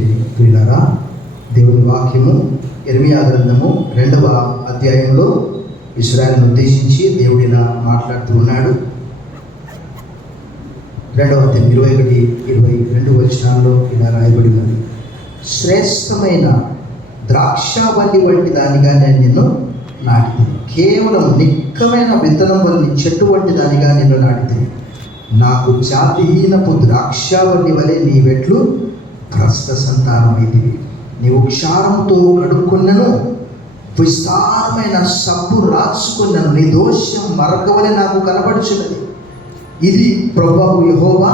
మంచిది ప్రియులారా. దేవుని వాక్యము ఇర్మియా గ్రంథము 2వ అధ్యాయంలో ఇశ్రాయేలును ఉద్దేశించి దేవుడు ఇలా మాట్లాడుతూ ఉన్నాడు. 2వ అధ్యాయం 21-22 వచనాల్లో ఇలా రాయబడి ఉంది. శ్రేష్టమైన ద్రాక్షావల్లి వంటి దానిగా నేను నిన్ను నాటితిని, కేవలం నిక్కమైన విత్తనం వల్ల చెట్టు వంటి దానిగా నిన్ను నాటితిని. నాకు జాతిహీనపు ద్రాక్షావల్లి వలె నీ వెట్లు భ్రష్ట సంతానమైతివి. నీవు క్షారంతో కడుక్కున్నను, విస్తారమైన సబ్బు రాచుకున్నను, నీ దోషం మరొక వలె నాకు కనబడుచున్నది. ఇది ప్రభువు యెహోవా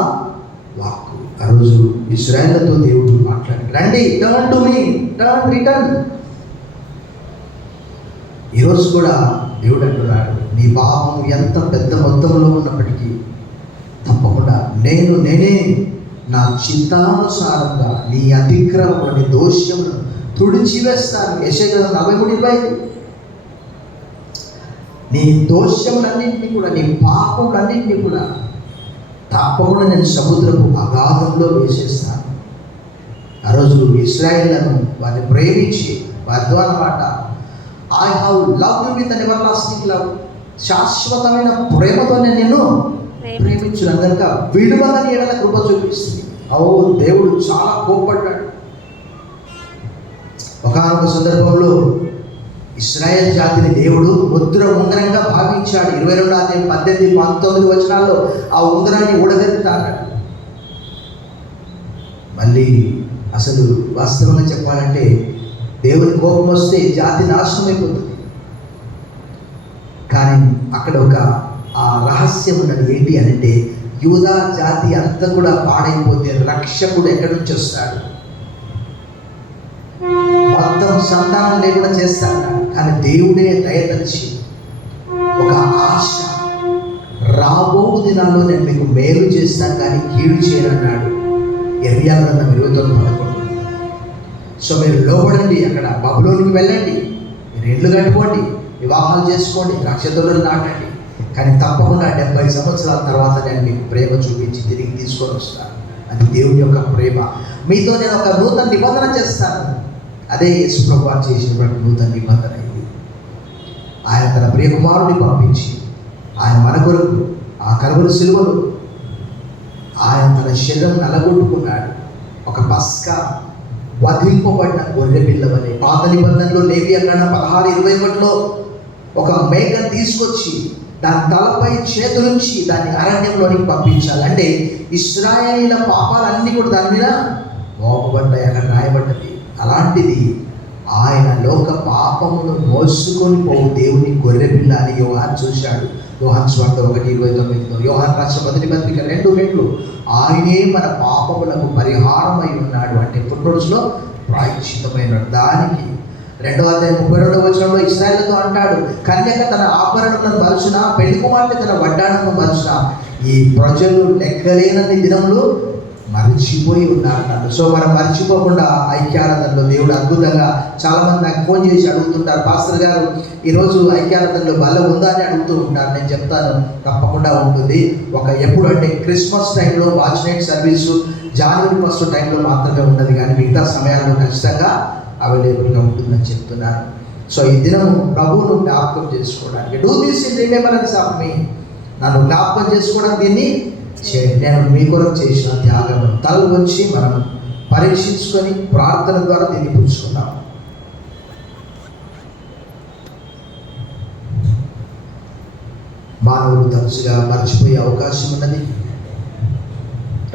వాక్కు. ఆ రోజు ఇశ్రాయేలుతో దేవుడు మాట్లాడాడు, రండి, turn to me, turn, return. ఈరోజు కూడా దేవుడు అంటున్నాడు, నీ పాపం ఎంత పెద్ద మొత్తంలో ఉన్నప్పటికీ తప్పకుండా నేనే నా చిత్తానుసారంగా నీ అతిక్రమం, నీ దోషములను తుడిచివేస్తాను. యెషయా 43:25. నీ దోషములన్నింటినీ కూడా, నీ పాపములన్నింటినీ కూడా తప్పకుండా నేను సముద్రపు అగాధంలో వేసేస్తాను. ఆ రోజు ఇశ్రాయేలును వారిని ప్రేమించి వారి ద్వారా మాట, I have loved you with an everlasting love, శాశ్వతమైన ప్రేమతో నేను నిన్ను ప్రేమించున్నాను కనుక విడువని ఎడల కృప చూపిస్తుంది. దేవుడు చాలా కోప్పడ్డాడు. ఒకానొక సందర్భంలో ఇశ్రాయేల్ జాతిని దేవుడు ముద్ర ఉంగరంగా భావించాడు. 22వ అధ్యాయం 18-19 వచనాల్లో ఆ ఉంగరాన్ని ఊడగలుగుతాడు. మళ్ళీ అసలు వాస్తవంగా చెప్పాలంటే దేవుని కోపం వస్తే జాతి నాశనం అయిపోతుంది. కానీ అక్కడ ఒక ఆ రహస్యం ఉన్నది. ఏంటి అంటే, యూదా జాతి అంతా కూడా పాడైపోతే రక్షకుడు ఎక్కడి నుంచి వస్తాడు? మొత్తం సంతానం లేకుండా చేస్తాడు. కానీ దేవుడే దయతలిచి ఒక ఆశ, రాబో దినాల్లో నేను మీకు మేలు చేస్తాను కానీ కీడు చేయనన్నాడు. ఇర్మియా గ్రంథం 29:11. సో మీరు లోబడండి, అక్కడ బబులోనికి వెళ్ళండి, మీరు ఇళ్ళు కట్టుకోండి, వివాహాలు చేసుకోండి, ద్రాక్ష తోటలు నాటండి, కానీ తప్పకుండా 70 సంవత్సరాల తర్వాత నేను మీకు ప్రేమ చూపించి తిరిగి తీసుకొని వస్తాను. అది దేవుని యొక్క ప్రేమ. మీతో నేను ఒక నూతన నిబంధన చేస్తాను. అదే యేసు ప్రభువు చేసినటువంటి నూతన నిబంధన ఇది. ఆయన తన ప్రియ కుమారుడిని పంపించి ఆయన మన కొరకు ఆ కలువరి సిలువలో ఆయన తన శరీరం నలగొట్టుకున్నాడు. ఒక పస్కా వధింపబడిన గొర్రె పిల్లవని పాత నిబంధనలో లేవియా కాండం 16:21లో ఒక మేకను తీసుకొచ్చి దాని తలపై చేతులుంచి దాన్ని అరణ్యంలోనికి పంపించాలి. అంటే ఇశ్రాయేలీల పాపాలన్నీ కూడా దాని మీద మోపబడ్డాయి, అక్కడ రాయబడ్డది. అలాంటిది ఆయన లోక పాపమును మోసుకొని పోవు దేవుని గొర్రె పిల్ల అని యోహాను చూశాడు. యోహాను సువార్త 1:29లో, యోహాను రాసిన మొదటి పత్రిక 2:2 ఆయనే మన పాపములకు పరిహారమై ఉన్నాడు. అంటే ఫుట్నోట్స్లో ప్రాయశ్చితమైన దానికి 2వ అధ్యాయం 32వ వచనంలో ఇశ్రాయేలుతో అంటాడు, కన్యక తన ఆభరణములను మరచున, పెళ్లి కుమార్తె తన వడ్డాణమును మరచున, ఈ ప్రజలు లెక్కలేనన్ని దినములు మర్చిపోయి ఉన్నారు. సో మనం మర్చిపోకుండా ఐక్యారాధనలో దేవుడు అద్భుతంగా, చాలామంది నాకు ఫోన్ చేసి అడుగుతుంటారు, పాస్టర్ గారు ఈరోజు ఐక్యారాధనలో బలం ఉందా అని అడుగుతూ ఉంటారు. నేను చెప్తాను, తప్పకుండా ఉంటుంది. ఎప్పుడు అంటే క్రిస్మస్ టైంలో వాచ్ నైట్ సర్వీసు జనవరి 1 టైంలో మాత్రమే ఉన్నది, కానీ మిగతా సమయాల్లో ఖచ్చితంగా అవైలబుల్గా ఉంటుందని చెప్తున్నాను. సో ఈ దినము ప్రభువును జ్ఞాపకం చేసుకోవడానికి, do this in remembrance of me, నన్ను జ్ఞాపకం చేసుకోవడానికి దీన్ని చేయండి. నేను మీ కొరకు చేసిన త్యాగం తలలు వచ్చి మనం పరీక్షించుకొని ప్రార్థన ద్వారా దీన్ని పుచ్చుకుందాం. మానవులు తరచుగా మర్చిపోయే అవకాశం ఉన్నది.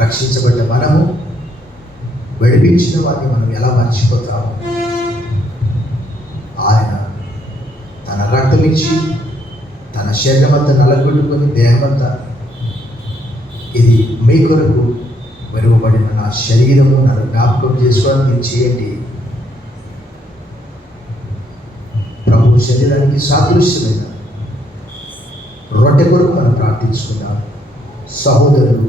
రక్షించబడ్డ మనము, విడిపించిన వారిని మనం ఎలా మర్చిపోతాము? ఆయన తన రక్తం ఇచ్చి తన శరీరం అంతా నలగొట్టుకొని దేహమంతా, ఇది మీ కొరకు వెలువబడిన నా శరీరము, నన్ను జ్ఞాపకం చేసుకోవడానికి మీరు చేయండి. ప్రభు శరీరానికి సాదృశ్యమైన రొట్టె కొరకు మనం ప్రార్థించుకుందాం. సహోదరులు